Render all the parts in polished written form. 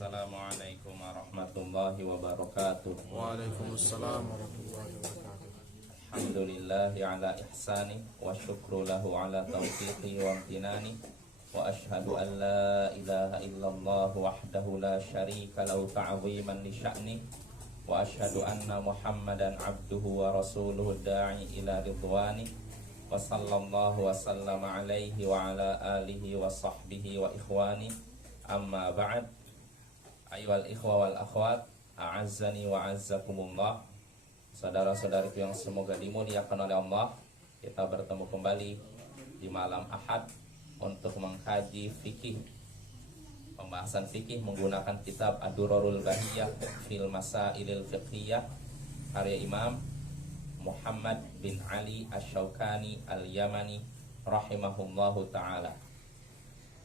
Assalamualaikum warahmatullahi wabarakatuh. Waalaikumsalam warahmatullahi wabarakatuh. Alhamdulillahi ala ihsani wa syukru lahu ala taufiqi wa amtinani wa ashhadu an la ilaha illallah wahdahu la syarika lahu ta'ziman li sya'ni wa ashhadu anna Muhammadan abduhu wa rasuluhu da'i ila ridwani wa sallallahu wa sallama alaihi wa ala alihi wa sahbihi wa ikhwani. Amma ba'd. Ayyuhal ikhwa wal akhwat, a'azzani wa a'azzakumullah. Saudara-saudariku yang semoga dimuliakan oleh Allah, kita bertemu kembali di malam Ahad untuk mengkaji fikih, pembahasan fikih menggunakan kitab Ad-Durarul Bahiyah fil Masailil Fiqhiyah karya Imam Muhammad bin Ali Asy-Syaukani Al-Yamani rahimahullahu ta'ala.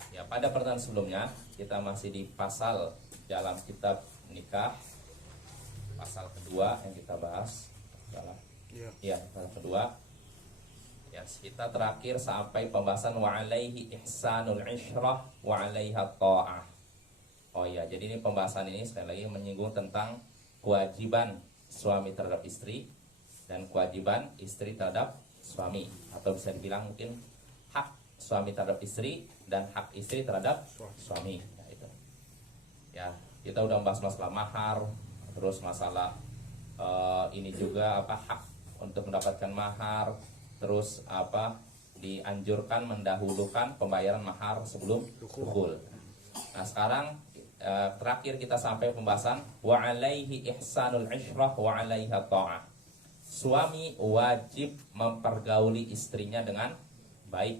Ya, pada pertemuan sebelumnya kita masih di pasal dalam kitab nikah, pasal kedua yang kita bahas adalah pasal kedua. Ya, kita terakhir sampai pembahasan wa alaihi ihsanul isyrah wa alaiha ta'ah. Oh ya, jadi ini pembahasan ini sekali lagi menyinggung tentang kewajiban suami terhadap istri dan kewajiban istri terhadap suami, atau bisa dibilang mungkin hak suami terhadap istri dan hak istri terhadap suami. Ya, kita udah membahas masalah mahar, terus masalah ini juga hak untuk mendapatkan mahar, terus dianjurkan mendahulukan pembayaran mahar sebelum dukhul. Nah, sekarang terakhir kita sampai pembahasan wa alaihi ihsanul isyrah wa alaiha ta'ah. Suami wajib mempergauli istrinya dengan baik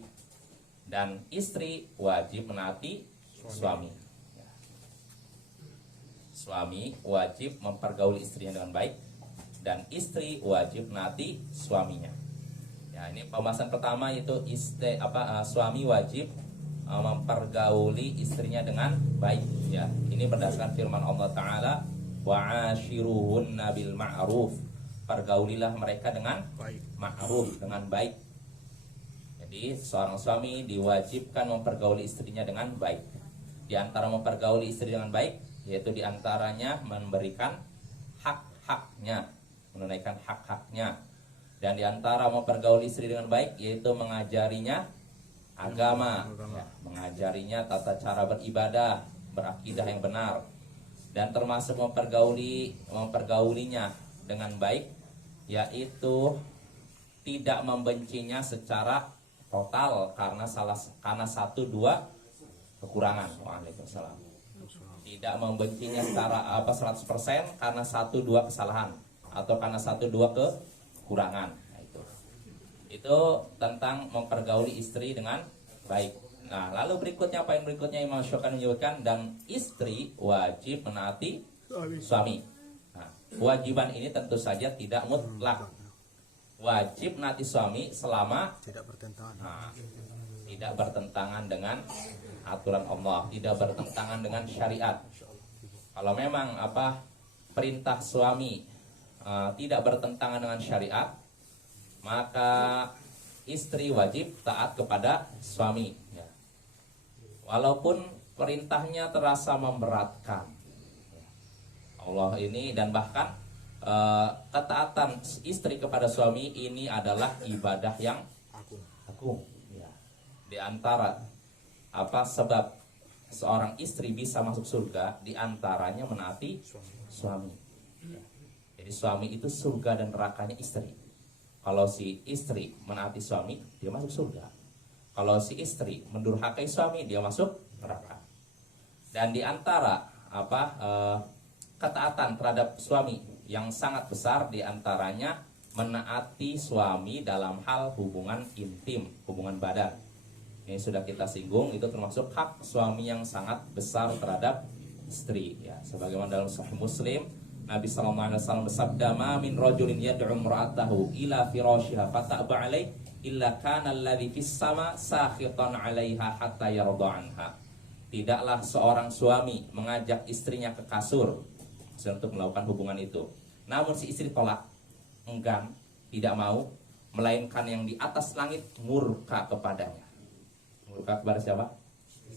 dan istri wajib menaati suami. Suami wajib mempergauli istrinya dengan baik dan istri wajib menaati suaminya. Ya, ini pembahasan pertama yaitu suami wajib mempergauli istrinya dengan baik. Ya, ini berdasarkan firman Allah Ta'ala, wa'ashiruhunna bil ma'ruf. Pergaulilah mereka dengan ma'ruf, dengan baik. Jadi seorang suami diwajibkan mempergauli istrinya dengan baik. Di antara mempergauli istri dengan baik yaitu diantaranya memberikan hak-haknya, menunaikan hak-haknya, dan diantara mempergauli istri dengan baik yaitu mengajarinya agama, ya, mengajarinya tata cara beribadah, berakidah yang benar, dan termasuk mempergaulinya dengan baik yaitu tidak membencinya secara total karena satu dua kekurangan. Waalaikumsalam. Tidak membencinya secara 100% karena satu dua kesalahan atau karena satu dua kekurangan. Nah, itu tentang mempergauli istri dengan baik. Nah, lalu berikutnya, poin berikutnya Imam Syaukani menyebutkan, dan istri wajib menaati suami. Nah, kewajiban ini tentu saja tidak mutlak. Wajib menaati suami selama tidak bertentangan dengan aturan Allah, tidak bertentangan dengan syariat. Kalau memang perintah suami tidak bertentangan dengan syariat, maka istri wajib taat kepada suami, ya. Walaupun perintahnya terasa memberatkan. Allah ini, dan bahkan ketaatan istri kepada suami ini adalah ibadah yang agung. Ya. Di antara sebab seorang istri bisa masuk surga, diantaranya menaati suami. Jadi suami itu surga dan nerakanya istri. Kalau si istri menaati suami, dia masuk surga. Kalau si istri mendurhakai suami, dia masuk neraka. Dan diantara ketaatan terhadap suami yang sangat besar, diantaranya menaati suami dalam hal hubungan intim, hubungan badan. Ini sudah kita singgung, itu termasuk hak suami yang sangat besar terhadap istri, ya. Sebagaimana dalam Sahih Muslim, Nabi sallallahu alaihi wasallam bersabda, "Ma min rajulin yad'u imra'atahu ila firashiha fata'ba 'alaihi illa kana alladhi fis sama sakhitan 'alaiha hatta yarda 'anha." Tidaklah seorang suami mengajak istrinya ke kasur untuk melakukan hubungan itu, namun si istri tolak, enggan, tidak mau, melainkan yang di atas langit murka kepadanya. Murka kepada siapa?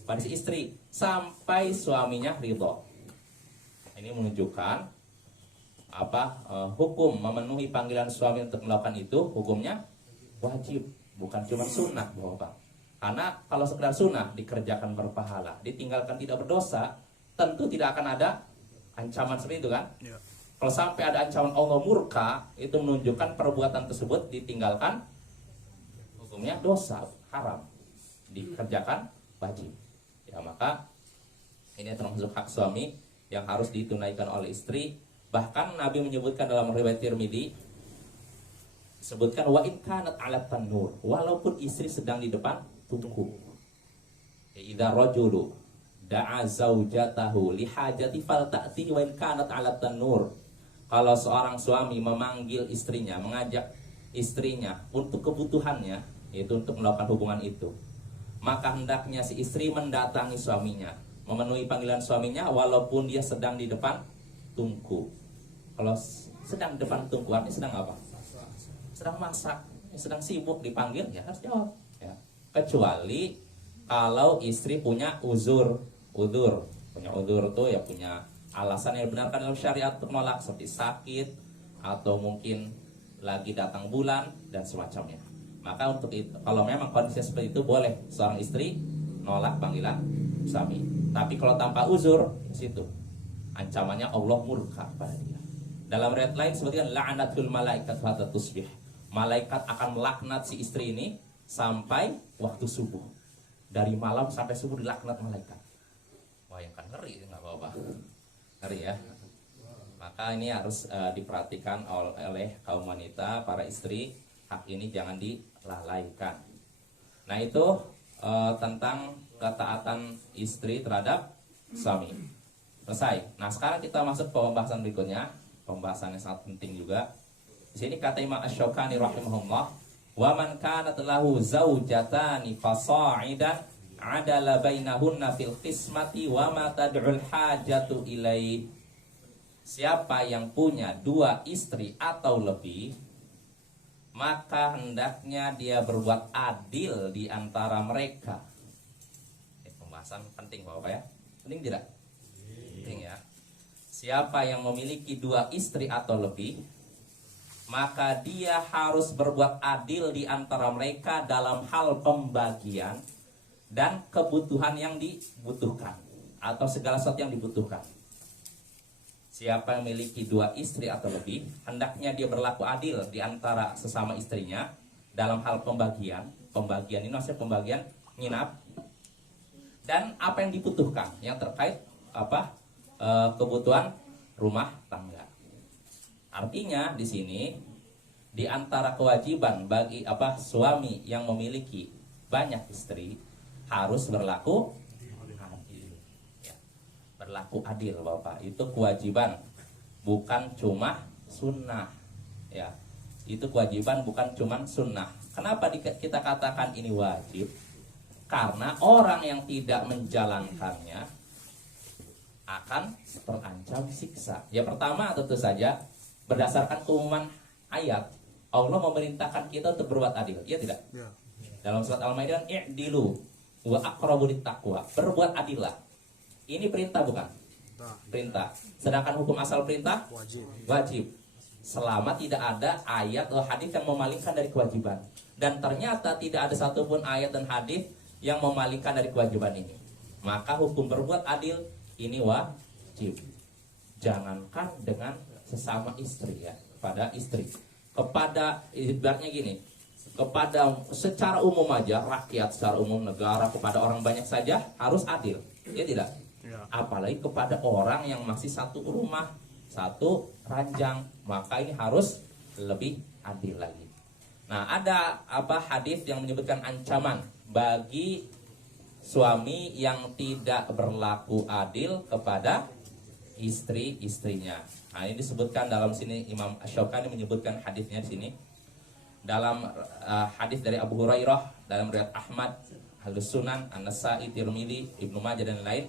Pada si istri, sampai suaminya ridho. Ini menunjukkan hukum memenuhi panggilan suami untuk melakukan itu hukumnya wajib, bukan cuma sunnah, Bapak. Karena kalau sekedar sunnah dikerjakan berpahala, ditinggalkan tidak berdosa, tentu tidak akan ada ancaman seperti itu kan? Ya. Kalau sampai ada ancaman Allah murka, itu menunjukkan perbuatan tersebut ditinggalkan hukumnya dosa, haram. Dikerjakan wajib. Ya, maka ini termasuk hak suami yang harus ditunaikan oleh istri. Bahkan Nabi menyebutkan dalam riwayat Tirmidzi, sebutkan wa in kanat 'ala tanur, walaupun istri sedang di depan tungku. Idza rajulu da'a zaujatahu li hajati fal ta'ti wa in kanat 'ala tanur. Kalau seorang suami memanggil istrinya, mengajak istrinya untuk kebutuhannya, yaitu untuk melakukan hubungan itu, maka hendaknya si istri mendatangi suaminya, memenuhi panggilan suaminya walaupun dia sedang di depan tungku. Kalau sedang di depan tungku, artinya sedang apa? Sedang masak, sedang sibuk, dipanggil ya harus jawab. Ya. Kecuali kalau istri punya udur, punya udur tuh ya punya alasan yang dibenarkan dalam syariat untuk menolak, seperti sakit atau mungkin lagi datang bulan dan semacamnya. Maka untuk itu, kalau memang kondisi seperti itu, boleh seorang istri nolak panggilan suami. Tapi kalau tanpa uzur, di situ ancamannya Allah murka pada dia. Dalam riwayat lain sebutkan la'anatul malaikat hatta tusbih. Malaikat akan melaknat si istri ini sampai waktu subuh. Dari malam sampai subuh dilaknat malaikat. Wah, yang kan ngeri, nggak apa-apa. Ngeri ya. Maka ini harus diperhatikan oleh kaum wanita, para istri. Hak ini jangan dilalaikan. Nah, itu tentang ketaatan istri terhadap suami. Selesai. Nah, sekarang kita masuk ke pembahasan berikutnya, pembahasan yang sangat penting juga. Di sini kata Imam Asy-Syaukani rahimahullah, wa man kanat lahu zaujatani fasa'idan adala bainahunna fil qismati wa ma tad'ul hajatu ilai. Siapa yang punya dua istri atau lebih, maka hendaknya dia berbuat adil di antara mereka. Pembahasan penting Bapak ya. Penting tidak? Penting ya. Siapa yang memiliki dua istri atau lebih, maka dia harus berbuat adil di antara mereka dalam hal pembagian dan kebutuhan yang dibutuhkan atau segala sesuatu yang dibutuhkan. Siapa yang memiliki dua istri atau lebih, hendaknya dia berlaku adil di antara sesama istrinya dalam hal pembagian. Pembagian ini maksudnya pembagian nginap dan apa yang dibutuhkan, yang terkait kebutuhan rumah tangga. Artinya di sini di antara kewajiban bagi suami yang memiliki banyak istri harus berlaku adil. Ya. Berlaku adil Bapak. Itu kewajiban, bukan cuma sunnah. Ya. Itu kewajiban bukan cuma sunnah. Kenapa kita katakan ini wajib? Karena orang yang tidak menjalankannya akan terancam siksa. Ya, pertama tentu saja berdasarkan keumuman ayat, Allah memerintahkan kita untuk berbuat adil. Iya tidak? Ya. Dalam surat Al-Maidah, i'dilu wa aqrabu littaqwa. Berbuat adillah. Ini perintah bukan? Perintah. Sedangkan hukum asal perintah wajib. Selama tidak ada ayat atau hadis yang memalingkan dari kewajiban. Dan ternyata tidak ada satupun ayat dan hadis yang memalingkan dari kewajiban ini. Maka hukum berbuat adil ini wajib. Jangankan dengan sesama istri ya, kepada istri. Kepada ibaratnya gini, kepada secara umum aja rakyat, secara umum negara, kepada orang banyak saja harus adil. Ya tidak? Ya. Apalagi kepada orang yang masih satu rumah, satu ranjang, maka ini harus lebih adil lagi. Nah, ada hadis yang menyebutkan ancaman bagi suami yang tidak berlaku adil kepada istri-istrinya. Nah, ini disebutkan dalam sini Imam Asy-Syaukani menyebutkan hadisnya di sini. Dalam hadis dari Abu Hurairah, dalam riwayat Ahmad, Al-Sunan, An-Nasa'i, Tirmidzi, Ibnu Majah dan lain.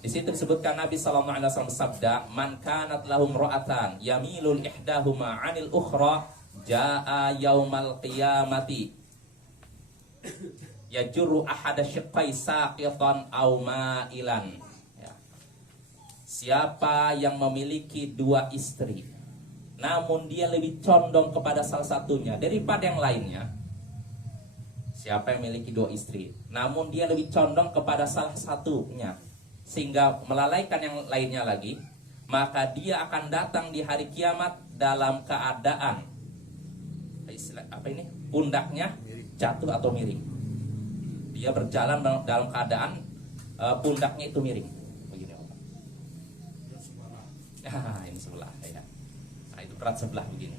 Di situ disebutkan Nabi sallallahu alaihi wasallam sabda, "Man kanat lahum ra'atan yamilul ihdahuma 'anil ukhra jaa yaumal qiyamati yajurru ahada syiqqai saqitan aw ma'ilan." Ya. siapa yang memiliki 2 istri, namun dia lebih condong kepada salah satunya daripada yang lainnya. Siapa yang memiliki 2 istri, namun dia lebih condong kepada salah satunya, sehingga melalaikan yang lainnya lagi, maka dia akan datang di hari kiamat dalam keadaan pundaknya jatuh atau miring. Dia berjalan dalam keadaan pundaknya itu miring. Begini, Bapak. Ini sebelah ya. Nah, itu berat sebelah begini.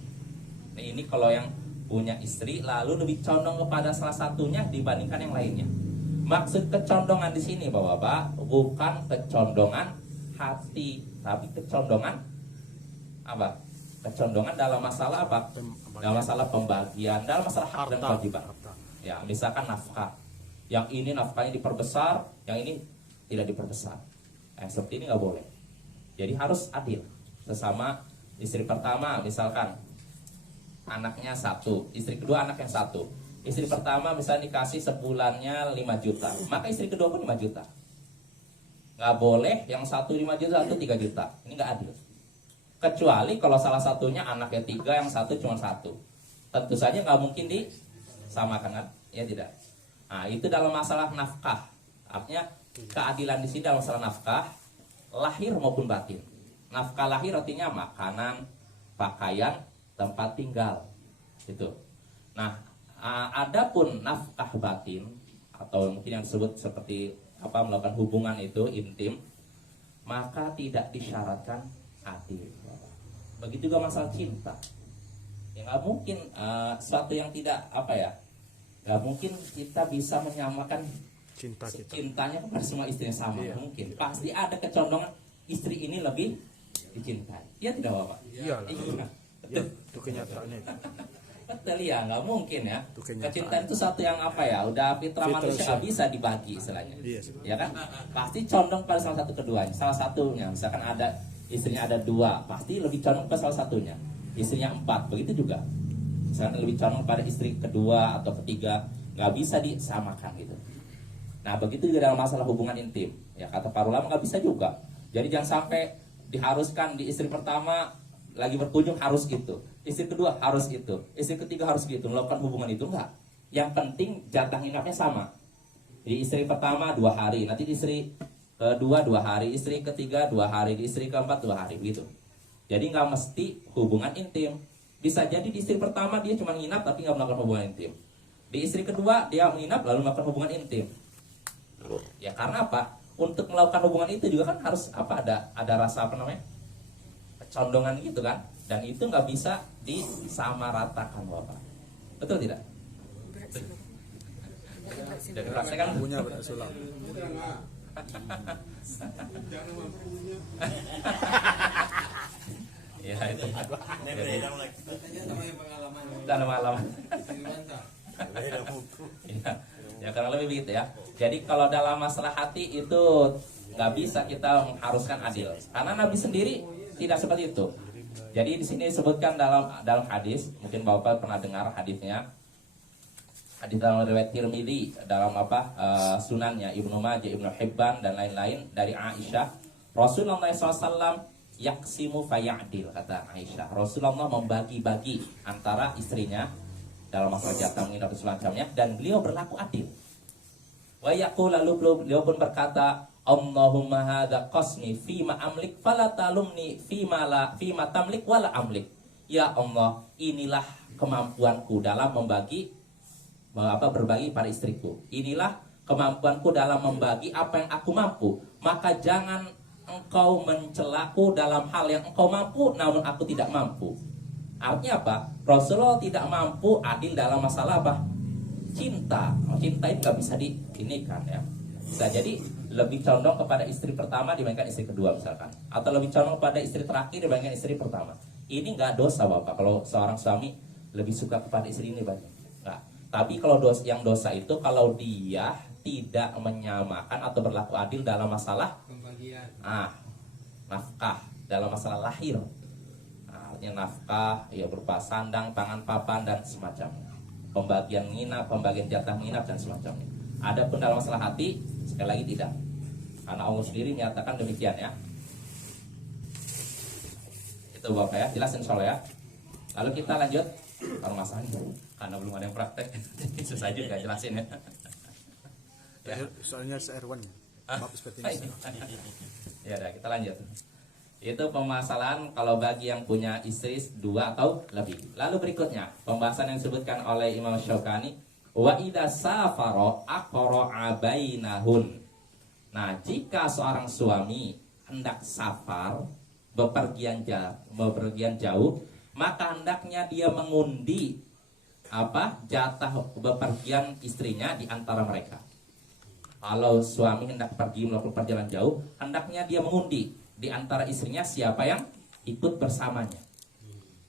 Nah, ini kalau yang punya istri lalu lebih condong kepada salah satunya dibandingkan yang lainnya. Maksud kecondongan di sini Bapak-bapak bukan kecondongan hati, tapi kecondongan apa? Kecondongan dalam masalah apa? Dalam masalah pembagian, dalam masalah hak dan kewajiban. Ya, misalkan nafkah. Yang ini nafkahnya diperbesar, yang ini tidak diperbesar. Seperti ini nggak boleh. Jadi harus adil. Sesama istri pertama misalkan anaknya 1, istri kedua anak yang 1. Istri pertama misalnya dikasih sebulannya 5 juta, maka istri kedua pun 5 juta. Nggak boleh yang 1 5 juta, 1 3 juta. Ini nggak adil. Kecuali kalau salah satunya anaknya 3, yang 1 cuma 1. Tentu saja nggak mungkin disamakan kan? Ya tidak. Nah, itu dalam masalah nafkah. Artinya keadilan di sini dalam masalah nafkah lahir maupun batin. Nafkah lahir artinya makanan, pakaian, tempat tinggal. Itu. Nah, adapun nafkah batin atau mungkin yang disebut seperti melakukan hubungan itu intim, maka tidak disyaratkan adil. Begitu juga masalah cinta. Ya nggak mungkin suatu yang tidak nggak mungkin kita bisa menyamakan cintanya kepada semua istri yang sama. Iya. Mungkin pasti ada kecondongan istri ini lebih dicintai. Ya tidak Bapak? Iya. Itu kenyataannya. Betul ya, nggak mungkin ya. Kecintaan itu satu yang udah fitrah manusia nggak bisa dibagi istilahnya. Iya, ya kan? Pasti condong pada salah satu keduanya. Salah satunya, misalkan ada istrinya ada 2, pasti lebih condong pada salah satunya. Istrinya 4, begitu juga. Misalkan lebih condong pada istri kedua atau ketiga, nggak bisa disamakan gitu. Nah begitu juga dalam masalah hubungan intim. Ya kata para ulama nggak bisa juga. Jadi jangan sampai diharuskan di istri pertama lagi berkunjung harus gitu, istri kedua harus itu, istri ketiga harus gitu, melakukan hubungan itu enggak. Yang penting jatah nginapnya sama. Di istri pertama 2 hari, nanti di istri kedua 2 hari, istri ketiga 2 hari, di istri keempat 2 hari gitu. Jadi nggak mesti hubungan intim. Bisa jadi di istri pertama dia cuma nginap tapi nggak melakukan hubungan intim. Di istri kedua dia menginap lalu melakukan hubungan intim. Ya karena apa? Untuk melakukan hubungan itu juga kan harus ada rasa kecondongan gitu kan, dan itu nggak bisa disamaratakan Bapak. Betul tidak? Dan praktekkan punya berasulah. Ya itu. Dan pengalaman. Ya kurang lebih begitu ya. Jadi kalau dalam masalah hati itu nggak bisa kita mengharuskan adil, karena Nabi sendiri tidak seperti itu. Jadi di sini disebutkan dalam hadis, mungkin Bapak pernah dengar hadisnya. Hadis dalam riwayat Tirmidzi, dalam sunannya Ibnu Majah, Ibnu Hibban dan lain-lain dari Aisyah, Rasulullah SAW yaksimu fayadil, kata Aisyah. Rasulullah membagi-bagi antara istrinya dalam masalah jatah menginap dan semacamnya, dan beliau berlaku adil. Wa yaqul, lalu beliau pun berkata, Allahumma hadza qasmi fima amlik fala talumni fima tamlik wala amlik. Ya Allah, inilah kemampuanku dalam berbagi pada istriku. Inilah kemampuanku dalam membagi apa yang aku mampu. Maka jangan engkau mencelaku dalam hal yang engkau mampu namun aku tidak mampu. Artinya apa? Rasulullah tidak mampu adil dalam masalah cinta. Cinta itu nggak bisa diinikan ya. Bisa jadi lebih condong kepada istri pertama dibandingkan istri kedua misalkan, atau lebih condong kepada istri terakhir dibandingkan istri pertama. Ini nggak dosa Bapak kalau seorang suami lebih suka kepada istri ini banyak. Nggak. Tapi kalau yang dosa itu kalau dia tidak menyamakan atau berlaku adil dalam masalah pembagian. Nafkah, dalam masalah lahir. Artinya nafkah ya berupa sandang, pangan, papan dan semacamnya. Pembagian nginap, pembagian jatah nginap dan semacamnya. Adapun dalam masalah hati sekali lagi tidak. Karena Allah sendiri menyatakan demikian ya. Itu Bapak ya, jelas insya Allah ya. Lalu kita lanjut ke masalahnya karena belum ada yang praktek. Susah juga jelasin ya. Soalnya se-R1 maaf seperti ini. Ya udah, kita lanjut. Itu permasalahan kalau bagi yang punya istri 2 atau lebih. Lalu berikutnya pembahasan yang disebutkan oleh Imam Syaukani, wa idza safara aqra'a bainahun. Nah, jika seorang suami hendak safar, bepergian jauh, maka hendaknya dia mengundi jatah bepergian istrinya di antara mereka. Kalau suami hendak pergi melakukan perjalanan jauh, hendaknya dia mengundi di antara istrinya siapa yang ikut bersamanya.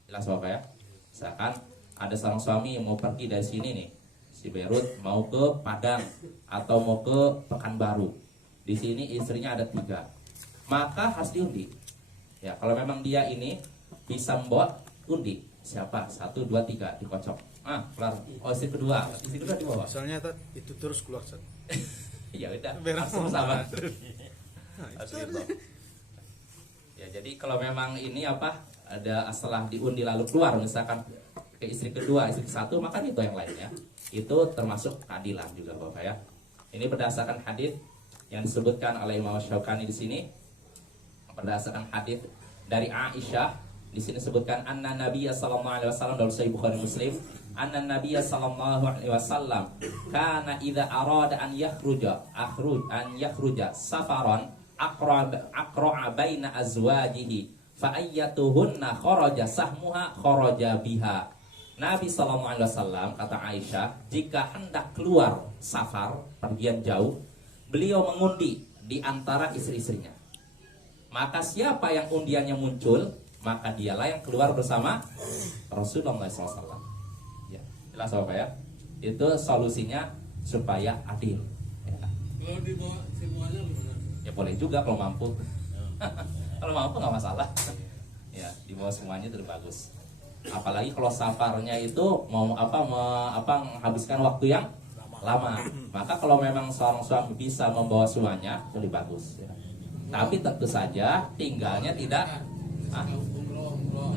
Jelas Bapak ya? Misalkan ada seorang suami yang mau pergi dari sini nih, si Beirut mau ke Padang atau mau ke Pekanbaru. Di sini istrinya ada 3, maka harus diundi. Ya, kalau memang dia ini bisa membawa, undi siapa 1, 2, 3 dikocok. Kelar. Oh, istri kedua dibawa. Soalnya itu terus keluar Ustaz. Ya udah, langsung sama. Ya, jadi kalau memang ini ada setelah diundi lalu keluar misalkan ke istri kedua, istri ke-1, maka itu yang lainnya. Itu termasuk keadilan juga Bapak ya. Ini berdasarkan hadis yang disebutkan oleh Imam Syaukani di sini. Berdasarkan hadis dari Aisyah, di sini disebutkan anna Nabiya sallallahu alaihi wasallam dalam Sahih Bukhari Muslim, anna Nabiya sallallahu alaihi wasallam kana idza arada an yakhruja safaran aqra'a baina azwajihi fa ayyatuhunna kharaja sahmuha kharaja biha. Nabi sallallahu alaihi wasallam, kata Aisyah, jika hendak keluar safar pergian jauh, beliau mengundi di antara istri-istrinya. Maka siapa yang undiannya muncul, maka dialah yang keluar bersama Rasulullah SAW. Ya, jelas Bapak ya. Itu solusinya supaya adil. Ya. Kalau dibawa semuanya gimana? Ya boleh juga kalau mampu. Kalau mampu nggak masalah. Ya, dibawa semuanya itu bagus. Apalagi kalau safarnya itu mau menghabiskan waktu yang lama. Maka kalau memang seorang suami bisa membawa semuanya, lebih bagus. Ya. Tapi tentu saja tinggalnya tidak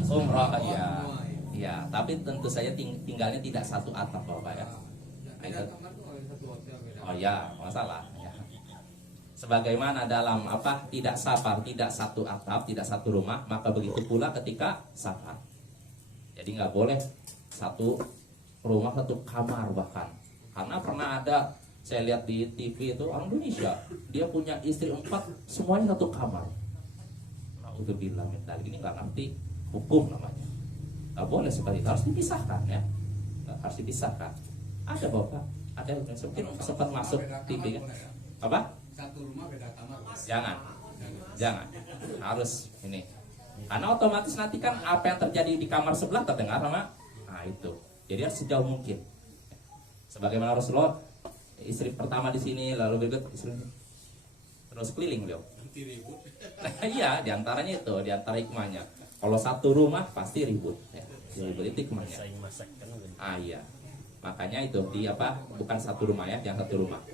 umroh ya. Ya, tapi tentu saja tinggalnya tidak satu atap Bapak ya. Oh ya, masalah ya. Sebagaimana dalam tidak safar, tidak satu atap, tidak satu rumah, maka begitu pula ketika safar. Jadi nggak boleh satu rumah satu kamar bahkan. Karena pernah ada saya lihat di TV itu orang Indonesia, dia punya istri 4, semuanya satu kamar. Nauzubillah min dzalik, ini nggak ngerti hukum namanya. Nggak boleh seperti itu, harus dipisahkan ya. Harus dipisahkan. Ada Bapak, ada yang mungkin sempat masuk TV kan? Apa? Satu rumah beda kamar. Jangan. Harus ini. Karena otomatis nanti kan apa yang terjadi di kamar sebelah terdengar sama. Nah itu. Jadi harus sejauh mungkin. Sebagaimana Rasulullah, istri pertama di sini, lalu berikut istri terus keliling beliau. Nanti ribut. Iya, diantaranya itu, diantara hikmahnya. Kalau satu rumah pasti ribut, ya. Ribut itu hikmahnya. Iya. Makanya itu bukan satu rumah ya, yang satu rumah.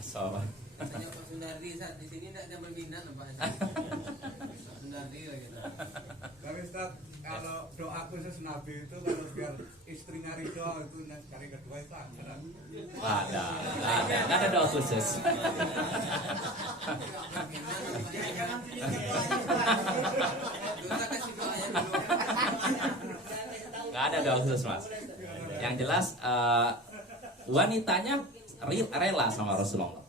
So. Tanya Pak Sundardi, di sini tidak ada berminat Pak. Sundardi lagi. Tapi Ustaz, kalau doa khusus Nabi itu kalau biar istrinya ridho itu cari kedua itu ada. Nggak ada doa khusus. Nggak ada doa khusus Mas. Yang jelas wanitanya rela sama Rasulullah.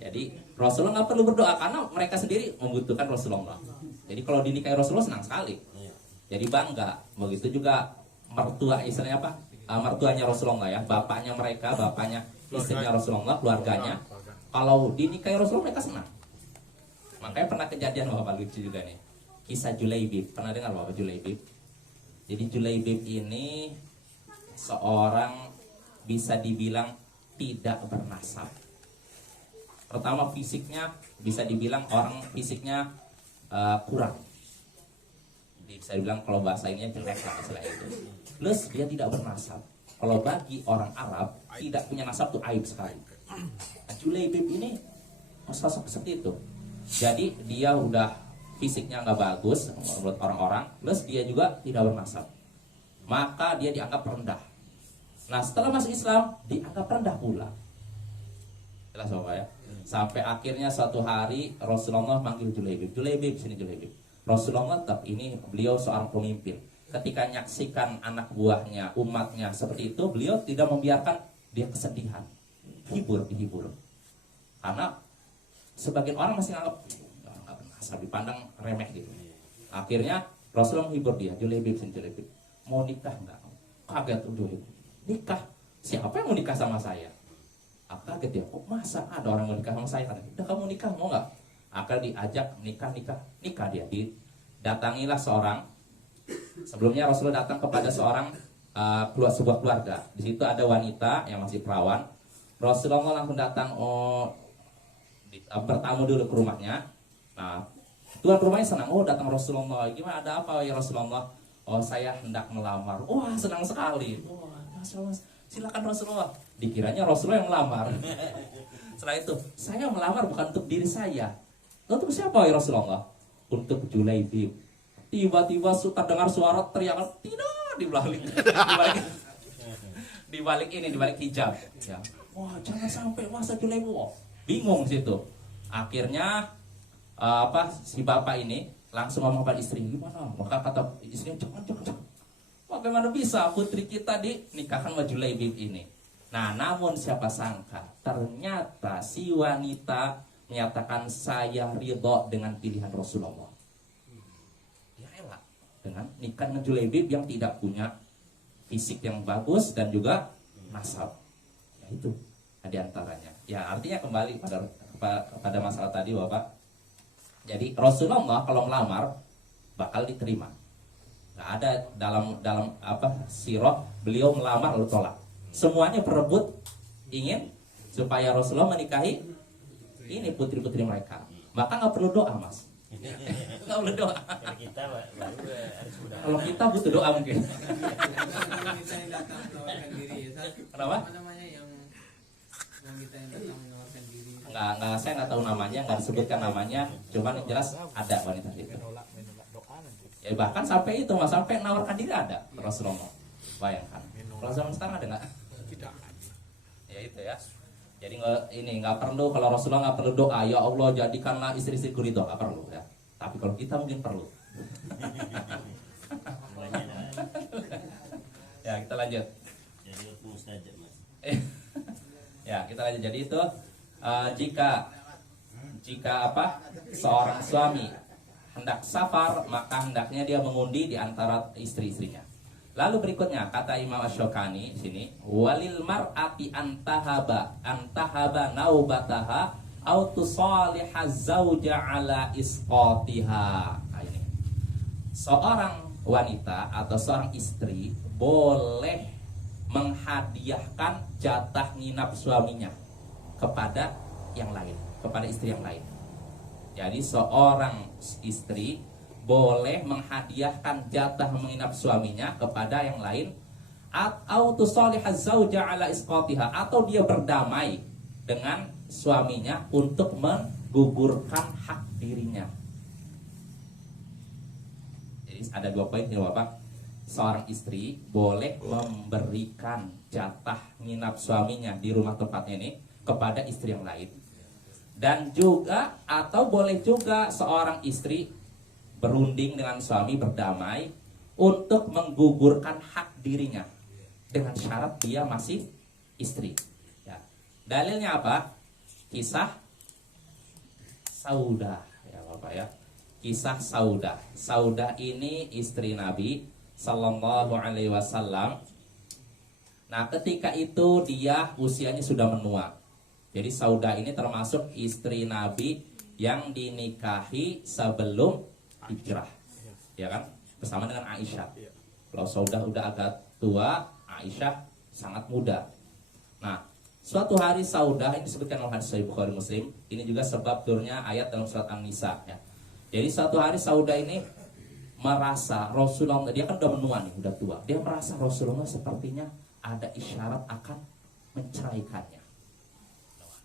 Jadi Rasulullah nggak perlu berdoa karena mereka sendiri membutuhkan Rasulullah. Jadi kalau dinikahi Rasulullah senang sekali. Jadi bangga. Begitu juga mertua istilahnya mertuanya Rasulullah ya, bapaknya mereka, bapaknya istrinya Rasulullah, keluarganya. Kalau dinikahi Rasulullah mereka senang. Makanya pernah kejadian Bapak lucu juga nih. Kisah Julaibib. Pernah dengar Bapak Julaibib? Jadi Julaibib ini seorang bisa dibilang tidak bernasab. Pertama fisiknya bisa dibilang orang fisiknya kurang. Bisa dibilang kalau bahasa ini jelek lah istilah itu. Plus dia tidak bernasab. Kalau bagi orang Arab tidak punya nasab tuh aib sekali. Julaibib ini sosok seperti itu. Jadi dia udah fisiknya nggak bagus menurut orang-orang, plus dia juga tidak bernasab, maka dia dianggap rendah. Nah setelah masuk Islam dianggap rendah pula. Jelas Bapak ya. Sampai akhirnya suatu hari Rasulullah manggil Julaibib, Julaibib sini Julaibib. Rasulullah tetap ini beliau seorang pemimpin. Ketika menyaksikan anak buahnya, umatnya seperti itu, beliau tidak membiarkan dia kesedihan, dihibur. Karena sebagian orang masih nganggap nggak berasa, dipandang remeh gitu. Akhirnya Rasulullah menghibur dia, Julaibib sini Julaibib, mau nikah nggak? Kaget tuh Julaibib, nikah? Siapa yang mau nikah sama saya? Kaget dia, kok masa ada orang mau nikah sama saya? Udah kamu nikah mau nggak? Akhirnya diajak nikah dia. Datangilah seorang. Sebelumnya Rasulullah datang kepada seorang sebuah keluarga. Di situ ada wanita yang masih perawan. Rasulullah langsung datang, bertamu dulu ke rumahnya. Nah, tuan rumahnya senang. Oh, datang Rasulullah. Gimana, ada apa ya Rasulullah? Oh, saya hendak melamar. Wah, senang sekali. Wah, Rasulullah, silakan Rasulullah. Dikiranya Rasulullah yang melamar. Setelah itu, saya melamar bukan untuk diri saya. Untuk siapa ya Rasulullah? Untuk Julaibib. Tiba-tiba suka dengar suara teriakan, tidak, di balik hijab. Ya. Wah, jangan sampai masa Julaibib. Oh, bingung situ. Akhirnya si bapak ini langsung ngomong pada istri, gimana? Maka kata istrinya, jangan. Bagaimana bisa putri kita dinikahkan sama Julaibib ini? Nah, namun siapa sangka ternyata si wanita menyatakan saya ridho dengan pilihan Rasulullah. Dia rela dengan nikah dengan Julaibib yang tidak punya fisik yang bagus dan juga nasab. Ya itu di antaranya. Ya artinya kembali pada masalah tadi Bapak. Jadi Rasulullah kalau melamar bakal diterima. Nggak ada dalam sirah beliau melamar lalu tolak. Semuanya berebut ingin supaya Rasulullah menikahi ini putri-putri mereka. Maka nggak perlu doa, Mas. Nggak perlu doa. Kalau kita butuh doa mungkin. Kita yang datang menawarkan diri ya. Kenapa? Apa namanya yang kita yang datang menawarkan diri? Nggak, saya nggak tahu namanya, nggak disebutkan namanya. Cuman yang jelas ada wanita itu. Ya bahkan sampai itu, Mas, sampai menawarkan diri ada Rasulullah. Bayangkan. Kalau zaman sekarang ada nggak? Tidak. Ya itu ya. Jadi nggak perlu, kalau Rasulullah nggak perlu doa, ya Allah jadikanlah istri-istriku ridho, nggak perlu ya. Tapi kalau kita mungkin perlu. Ya kita lanjut. Jadi mustajab Mas. Ya kita lanjut. Jadi itu jika seorang suami hendak safar, maka hendaknya dia mengundi di antara istri-istrinya. Lalu berikutnya kata Imam Asy-Syaukani sini, walil mar'ati antahaba naubataha au tusalihha zauja ala isqatiha. Nah, ini. Seorang wanita atau seorang istri boleh menghadiahkan jatah nginap suaminya kepada yang lain, kepada istri yang lain. Jadi seorang istri boleh menghadiahkan jatah menginap suaminya kepada yang lain, atau tusalihha zauja ala isqatiha, atau dia berdamai dengan suaminya untuk menggugurkan hak dirinya. Jadi ada dua poin ya Bapak. Seorang istri boleh memberikan jatah nginap suaminya di rumah tempatnya ini kepada istri yang lain. Dan juga atau boleh juga seorang istri berunding dengan suami, berdamai untuk menggugurkan hak dirinya dengan syarat dia masih istri. Ya. Dalilnya apa? Kisah Saudah, ya Bapak ya. Kisah Saudah. Saudah ini istri Nabi Sallallahu Alaihi Wasallam. Nah, ketika itu dia usianya sudah menua. Jadi Saudah ini termasuk istri Nabi yang dinikahi sebelum hijrah, ya kan, bersama dengan Aisyah. Kalau Saudah udah agak tua, Aisyah sangat muda. Nah, suatu hari Saudah ini disebutkan oleh hadis Sahih Bukhari Muslim. Ini juga sebab turunnya ayat dalam surat An-Nisa. Ya. Jadi suatu hari Saudah ini merasa Rasulullah, dia kan udah menua nih, udah tua. Dia merasa Rasulullah sepertinya ada isyarat akan menceraikannya.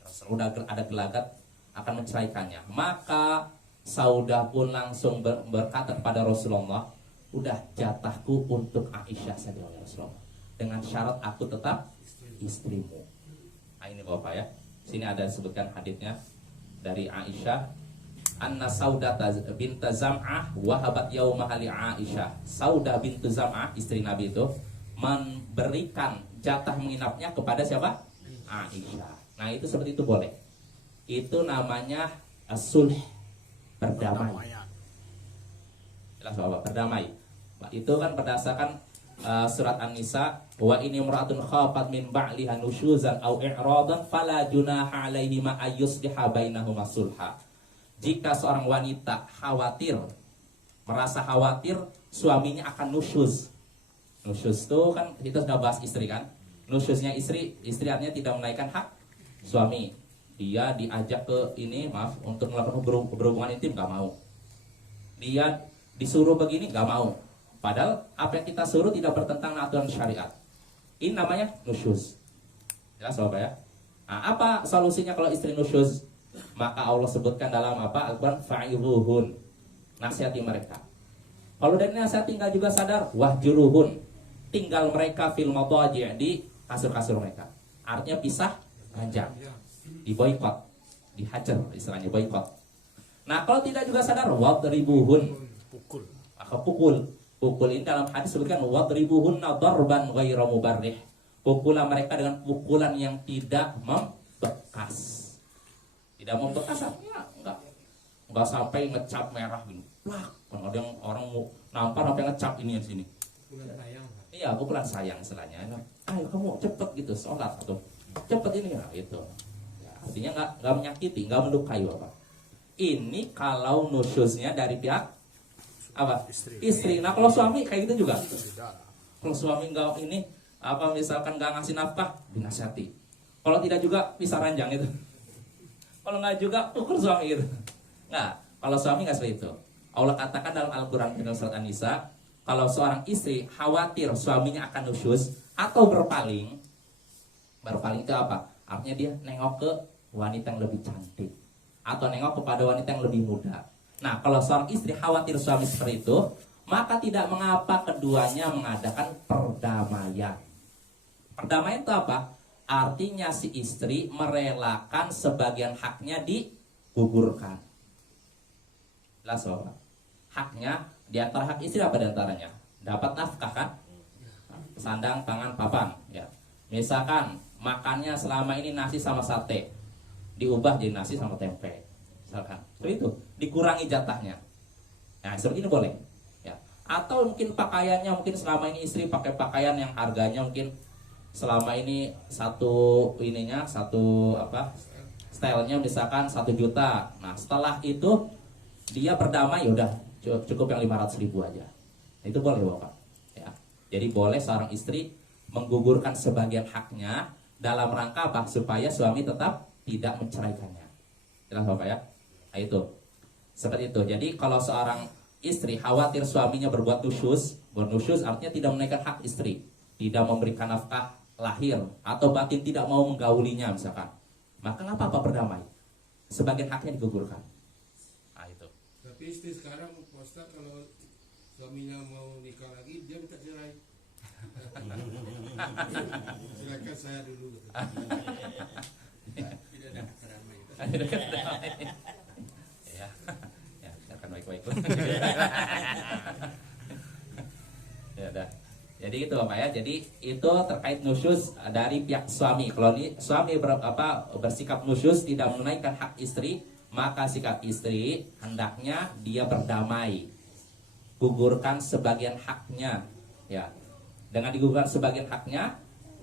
Rasulullah ada gelagat akan menceraikannya. Maka Saudah pun langsung berkata kepada Rasulullah, udah jatahku untuk Aisyah saja ya Rasulullah, dengan syarat aku tetap istrimu. Nah, ini Bapak ya. Sini ada disebutkan hadisnya dari Aisyah, anna Saudah bint Zam'ah wahabat yaumah li Aisyah. Saudah bint Zam'ah, istri Nabi itu, memberikan jatah menginapnya kepada siapa? Aisyah. Nah, itu seperti itu boleh. Itu namanya as-sulh, berdamai. Jelas Bapak, berdamai. Itu kan berdasarkan surat An-Nisa, wa ini imra'atun khafat min ba'liha nusyuzan aw i'radan fala junaha 'alaihima ayyusliha bainahuma sulha. Jika seorang wanita khawatir, merasa khawatir suaminya akan nusyuz. Nusyuz itu kan kita sudah bahas istri kan. Nusyuznya istri artinya tidak menaikkan hak suami. Dia diajak ke ini, maaf, untuk melakukan berhubungan intim, gak mau. Dia disuruh begini, gak mau. Padahal apa yang kita suruh tidak bertentangan aturan syariat. Ini namanya nusyuz. Jelas Bapak ya? Nah, apa solusinya kalau istri nusyuz? Maka Allah sebutkan dalam apa? Al-Quran, fa'iruhun. Nasihati mereka. Kalau dari nasihati nggak juga sadar, wahjuruhun. Tinggal mereka fil madaji', di kasur-kasur mereka. Artinya pisah ranjang. Diboikot, dihajar, istilahnya boikot. Nah, kalau tidak juga sadar, wadribuhun. Pukul. Maka pukul. Pukul ini dalam hadis sebutkan wadribuhun darban ghairu mubarrih. Pukulan mereka dengan pukulan yang tidak membekas. Tidak membekas artinya enggak sampai ngecap merah gini. Wah, kan ada yang orang mau nampar sampai ngecap ini di sini. Bukan sayang. Iya, pukulan sayang istilahnya. Ayo kamu cepet gitu sholat tuh. Cepet ini ya gitu. Ya, artinya enggak menyakiti, enggak melukai Bapak. Ini kalau nusyuznya dari pihak apa? Istri. Nah, kalau suami kayak gitu juga. Kalau suami enggak ini apa misalkan enggak ngasih nafkah, dinasihati. Kalau tidak juga pisah ranjang itu. Kalau enggak juga pukul suami gitu. Nah, kalau suami enggak seperti itu. Allah katakan dalam Al-Qur'an dalam surat An-Nisa, kalau seorang istri khawatir suaminya akan nusyuz atau berpaling itu apa? Artinya dia nengok ke wanita yang lebih cantik atau nengok kepada wanita yang lebih muda. Nah, kalau seorang istri khawatir suami seperti itu, maka tidak mengapa keduanya mengadakan perdamaian. Perdamaian itu apa? Artinya si istri merelakan sebagian haknya digugurkan. Jelas Bapak? Haknya di antara hak istri apa di antaranya? Dapat nafkah kan? Sandang, pangan, papan, ya. Misalkan makannya selama ini nasi sama sate, diubah jadi nasi sama tempe. Misalkan seperti itu, dikurangi jatahnya. Nah, seperti ini boleh, ya. Atau mungkin pakaiannya, mungkin selama ini istri pakai pakaian yang harganya mungkin selama ini satu stylenya misalkan 1 juta. Nah, setelah itu dia berdamai, udah cukup yang 500.000 aja. Nah, itu boleh Bapak, ya. Jadi boleh seorang istri menggugurkan sebagian haknya dalam rangka apa? Supaya suami tetap tidak menceraikannya. Jelas Bapak ya? Nah, itu seperti itu. Jadi kalau seorang istri khawatir suaminya berbuat nusyuz artinya tidak menaikkan hak istri, tidak memberikan nafkah lahir atau batin, tidak mau menggaulinya misalkan, maka nggak apa-apa berdamai, sebagian haknya digugurkan. Nah, itu. Tapi istri sekarang Ustaz kalau suaminya mau nikah lagi dia minta cerai. Silakan saya dulu. Tidak ada keterangan itu. Ya, ya, akan baik-baik. Ya udah. Jadi itu Bapak ya. Jadi itu terkait nusyuz dari pihak suami. Kalau suami bersikap nusyuz tidak menunaikan hak istri, maka sikap istri hendaknya dia berdamai, gugurkan sebagian haknya, ya. Dengan digugurkan sebagian haknya,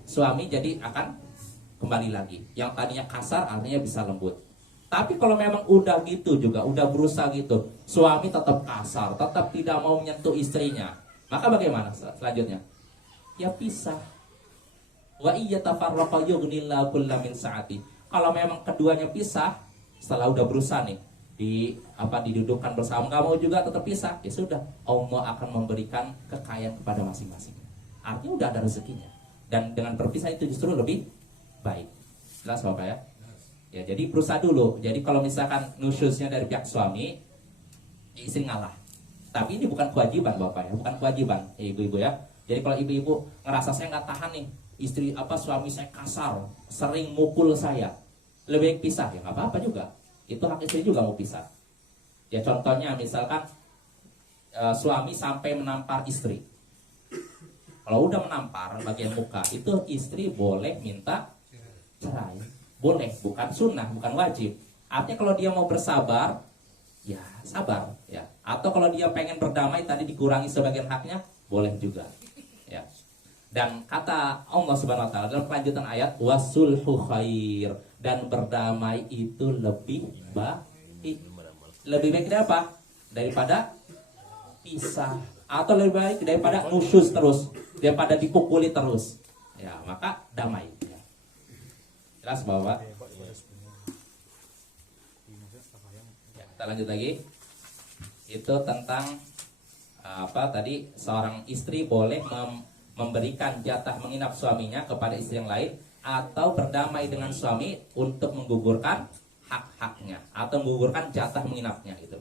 suami jadi akan kembali lagi. Yang tadinya kasar artinya bisa lembut. Tapi kalau memang udah gitu juga, udah berusaha gitu, suami tetap kasar, tetap tidak mau menyentuh istrinya, maka bagaimana selanjutnya? Ya pisah. Wa iya tafarraqa yughnillahu kullam min sa'ati. Kalau memang keduanya pisah, setelah udah berusaha nih didudukkan bersama, nggak mau juga tetap pisah, ya sudah, Allah akan memberikan kekayaan kepada masing-masing. Artinya udah ada rezekinya, dan dengan berpisah itu justru lebih baik. Jelas Bapak ya? Ya, jadi berusaha dulu. Jadi kalau misalkan nusyuznya dari pihak suami, istri ngalah. Tapi ini bukan kewajiban Bapak ya, bukan kewajiban ibu-ibu ya. Jadi kalau ibu-ibu ngerasa saya nggak tahan nih, suami saya kasar, sering mukul saya, lebih baik pisah ya nggak apa-apa juga. Itu hak istri juga mau pisah. Ya contohnya misalkan suami sampai menampar istri. Kalau udah menampar bagian muka, itu istri boleh minta cerai. Boleh, bukan sunnah, bukan wajib. Artinya kalau dia mau bersabar, ya sabar ya. Atau kalau dia pengen berdamai tadi dikurangi sebagian haknya, boleh juga. Ya. Dan kata Allah Subhanahu wa taala dalam kelanjutan ayat wasulhu khair, dan berdamai itu lebih baik. Lebih baik dari apa? Daripada pisah, atau lebih baik daripada nusyuz terus, daripada dipukuli terus. Ya, maka damai. Ya. Jelas Bapak? Ya, kita lanjut lagi. Itu tentang tadi seorang istri boleh memberikan jatah menginap suaminya kepada istri yang lain, atau berdamai dengan suami untuk menggugurkan hak-haknya atau menggugurkan jatah menginapnya gitu.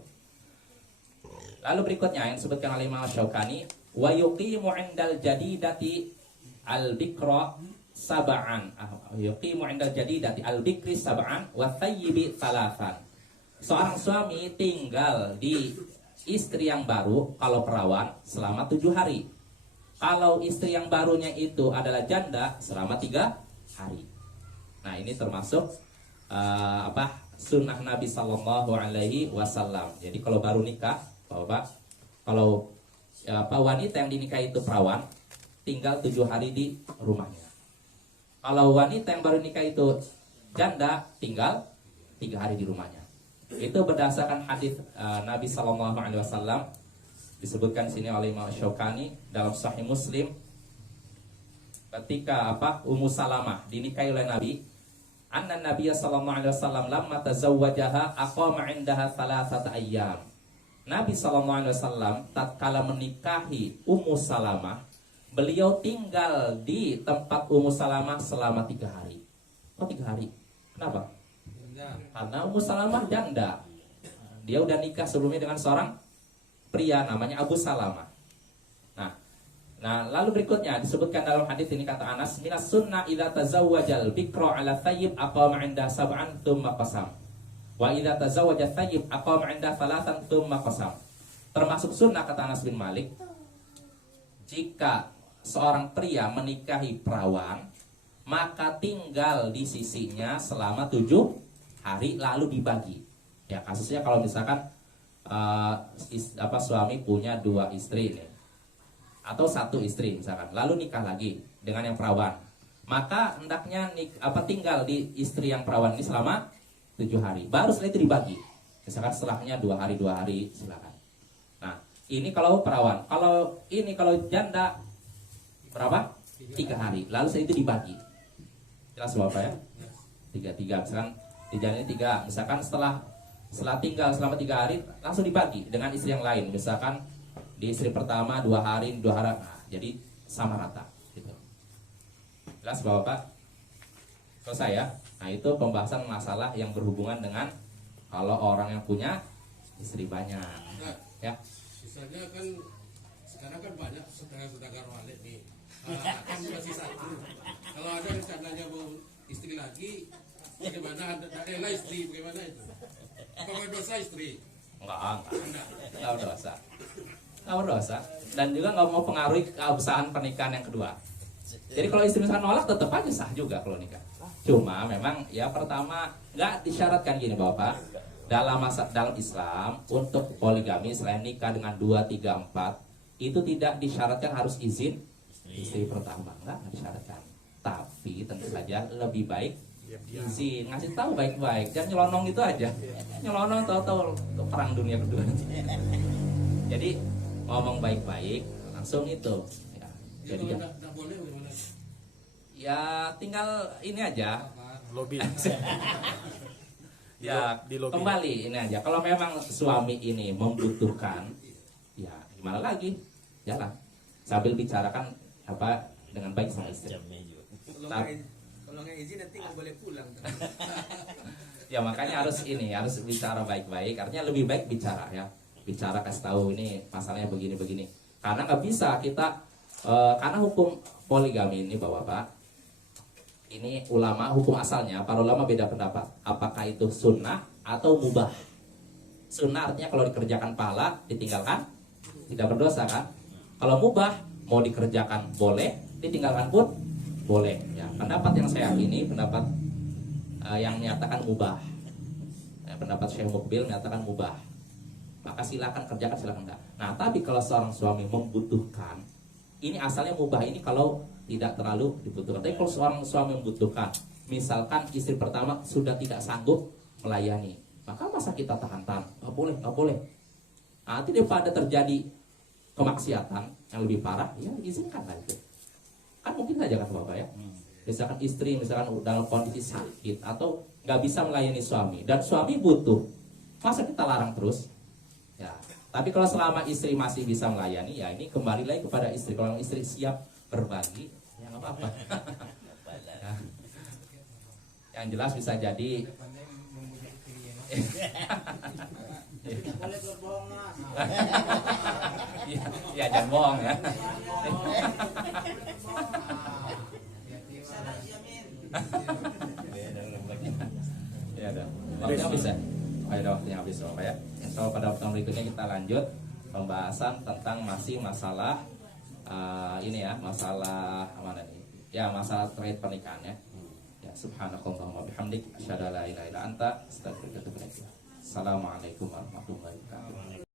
Lalu berikutnya yang disebutkan oleh Imam Syaukani, wa yuqimu 'indal jadidati al-bikra sab'an. Yuqimu 'indal jadidati al-bikri sab'an wa thayyibi thalathan. Seorang suami tinggal di istri yang baru kalau perawan selama 7 hari. Kalau istri yang barunya itu adalah janda selama 3 hari. Nah, ini termasuk sunnah Nabi Sallallahu Alaihi Wasallam. Jadi kalau baru nikah, Bapak, kalau wanita yang dinikahi itu perawan, tinggal 7 hari di rumahnya. Kalau wanita yang baru nikah itu janda, tinggal 3 hari di rumahnya. Itu berdasarkan hadis Nabi Sallallahu Alaihi Wasallam, disebutkan sini oleh Imam Syaukani dalam Sahih Muslim, ketika Ummu Salamah dinikahi oleh Nabi, anna Nabiya sallallahu alaihi wasallam lamma tazawwajaha aqama 'indaha thalathata ayyam. Nabi sallallahu alaihi wasallam tatkala menikahi Ummu Salamah, beliau tinggal di tempat Ummu Salamah selama 3 hari. Oh, 3 hari. Kenapa? Karena Ummu Salamah janda. Dia udah nikah sebelumnya dengan seorang pria namanya Abu Salamah. Nah, lalu berikutnya disebutkan dalam hadis ini, kata Anas, minas sunnah idza tazawwajal bikra ala thayyib aqama 'inda sab'an thumma qasam. Wa idza tazawwaja thayyib aqama 'inda thalathan thumma qasam. Termasuk sunnah, kata Anas bin Malik, jika seorang pria menikahi perawan, maka tinggal di sisinya selama 7 hari lalu dibagi. Ya, kasusnya kalau misalkan suami punya 2 istri nih, atau 1 istri misalkan, lalu nikah lagi dengan yang perawan, maka hendaknya tinggal di istri yang perawan ini selama 7 hari, baru setelah itu dibagi. Misalkan setelahnya 2 hari silakan. Nah, ini kalau perawan. Kalau janda berapa? 3 hari, lalu setelah itu dibagi. Jelas Bapak ya? 3 misalkan di janda 3, misalkan setelah tinggal selama 3 hari langsung dibagi dengan istri yang lain, misalkan di istri pertama 2 hari, nah, jadi sama rata gitu. Jelas Bapak? Selesai ya? Nah, itu pembahasan masalah yang berhubungan dengan kalau orang yang punya istri banyak. Nah, Ya. sisanya kan sekarang kan banyak sedekah walik nih. Kan masih 1. Kalau ada rencananya mau istri lagi, bagaimana? Ada istri, bagaimana itu? Apa dosa istri? Enggak berdosa. Nggak berdosa, dan juga nggak mau pengaruhi keabsahan pernikahan yang kedua. Jadi kalau istri misalkan nolak, tetap aja sah juga kalau nikah. Cuma memang ya pertama nggak disyaratkan gini Bapak, dalam Islam untuk poligami selain nikah dengan 2, 3, 4 itu tidak disyaratkan harus izin istri pertama, nggak disyaratkan. Tapi tentu saja lebih baik izin, ngasih tahu baik-baik, jangan nyelonong itu aja. Nyelonong tahu-tahu perang dunia kedua. Jadi ngomong baik-baik langsung itu ya. Jadi kalau tidak boleh bagaimana? Ya tinggal ini aja Lobby. ya Di lobby. kembali ini aja. Kalau memang suami ini membutuhkan, ya gimana lagi, jalan sambil bicarakan dengan baik sama istri. Kalau nggak izin nanti nggak boleh pulang. Ya makanya harus bicara baik-baik. Artinya lebih baik bicara ya. bicara, kasih tahu ini masalahnya begini-begini. Karena nggak bisa kita karena hukum poligami ini Bapak-bapak, ini ulama hukum asalnya, para ulama beda pendapat. Apakah itu sunnah atau mubah? Sunnah artinya kalau dikerjakan pahala, ditinggalkan tidak berdosa kan? Kalau mubah mau dikerjakan boleh, ditinggalkan pun boleh. Ya, pendapat yang saya yakini pendapat yang menyatakan mubah. Ya, pendapat Syekh Mukbil menyatakan mubah. Maka silakan kerjakan, silakan enggak. Nah, tapi kalau seorang suami membutuhkan, ini asalnya mubah ini kalau tidak terlalu dibutuhkan. Tapi kalau seorang suami membutuhkan, misalkan istri pertama sudah tidak sanggup melayani, maka masa kita tahan-tahan? Nggak boleh, nggak boleh. Nanti daripada terjadi kemaksiatan yang lebih parah, ya izinkan lah itu. Kan mungkin saja kan Bapak ya. Misalkan istri misalkan dalam kondisi sakit atau nggak bisa melayani suami dan suami butuh, masa kita larang terus? Ya. Tapi kalau selama istri masih bisa melayani, ya ini kembali lagi kepada istri. Kalau istri siap berbagi, ya nggak apa-apa. Ya. Yang jelas bisa jadi. Pandai membujuk diri ya. Boleh berbohong mas. Ya jangan bohong ya. Salah jamin. Ya udah. Waktunya habis ya. Ada waktunya habis Bapak ya. So pada waktu berikutnya kita lanjut pembahasan tentang masih masalah ini ya, masalah mana nih? Ya masalah terkait pernikahan ya. Ya subhanakallahumma bihamdik asyhadu an la ilaha illa anta astaghfiruka wa atubu ilaik. Assalamualaikum warahmatullahi wabarakatuh.